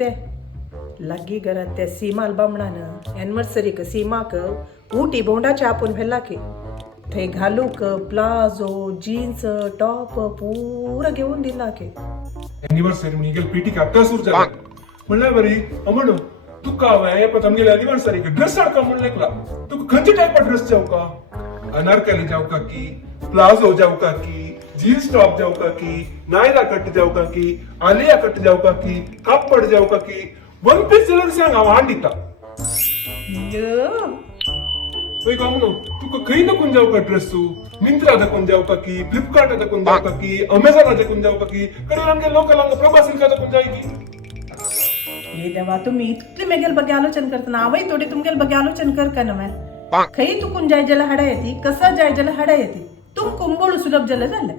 ते लगी घरात त्या सीमाल बामणानं एनिवर्सरी क सीमा क ऊटी बोंडाच्या आपण व्हेला की थंय घालूक प्लाझो जीन्स टॉप पुरा घेऊन दिला की एनिवर्सरी निगेल पीटी आता सुरू झाला म्हणलं बरी म्हणू तुका हांवें पण आमगेले एनिवर्सरी ड्रेस हाडका म्हणलेकला तुका खंयचे टायप ड्रेस जावं का अनारकली जावं का की प्लाझो जावं का की जीन्स टॉप जावं का की नायरा कट जावं का की आलिया कट जावं का की कापड जावं का की वन पीस जाल्यार सांग हांव हाड दिता पळय का म्हणू तुका खंय दाखोवन जावं का ड्रेसू मिंत्रा दाखोवन जावं का की फ्लिपकार्टा दाखोवन जावं का की अमेझॉना दाखोवन जावं का की कडेन आमगे लोकलांक प्रभा सिल्का दाखोवन जाय की हे देवा तुम्ही इतके मेगेल बगे आलोचन करता आवय थोडी तुमगेल बगे आलोचन कर का नव्हे खई तुकून जाय जला हडा येते कसा जाय जला हडा येते तुम कुंबोळ सुलभ जला झालं